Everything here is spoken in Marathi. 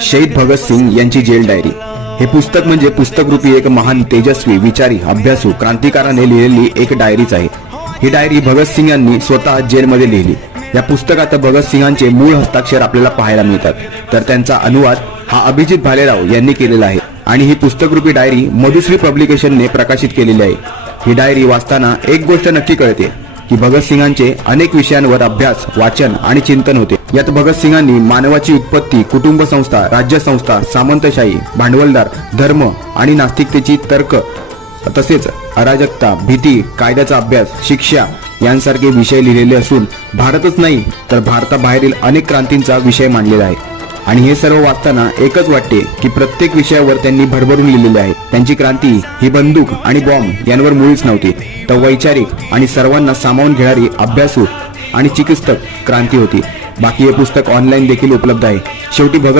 शहीद भगतसिंग यांची जेल डायरी हे पुस्तक म्हणजे पुस्तकरूपी एक महान तेजस्वी विचारी अभ्यासू क्रांतिकाराने लिहिलेली एक डायरीच आहे। ही डायरी भगतसिंग यांनी स्वतः जेलमध्ये लिहिली। या पुस्तकात भगतसिंगांचे मूळ हस्ताक्षर आपल्याला पाहायला मिळतात, तर त्यांचा अनुवाद हा अभिजित भालेराव यांनी केलेला आहे आणि ही पुस्तकरूपी डायरी मधुश्री पब्लिकेशनने प्रकाशित केलेली आहे। ही डायरी वाचताना एक गोष्ट नक्की कळते की भगतसिंगांचे अनेक विषयांवर अभ्यास, वाचन आणि चिंतन होते। यात भगतसिंगांनी मानवाची उत्पत्ती, कुटुंब संस्था, राज्य संस्था, सामंतशाही, भांडवलदार, धर्म आणि नास्तिकतेची तर्क, तसेच अराजकता, भीती, कायद्याचा अभ्यास, शिक्षा यांसारखे विषय लिहिलेले असून भारतच नाही तर भारताबाहेरील अनेक क्रांतींचा विषय मांडलेला आहे। आणि हे सर्व वाचताना एकच वाटते की प्रत्येक विषयावर त्यांनी भरभरून लिहिलेले आहे। त्यांची क्रांती ही बंदूक आणि बॉम्ब यांवर मुळीच नव्हती, तर वैचारिक आणि सर्वांना सामावून घेणारी अभ्यासू आणि चिकित्सक क्रांती होती। बाकी हे पुस्तक ऑनलाईन देखील उपलब्ध आहे। शेवटी भगत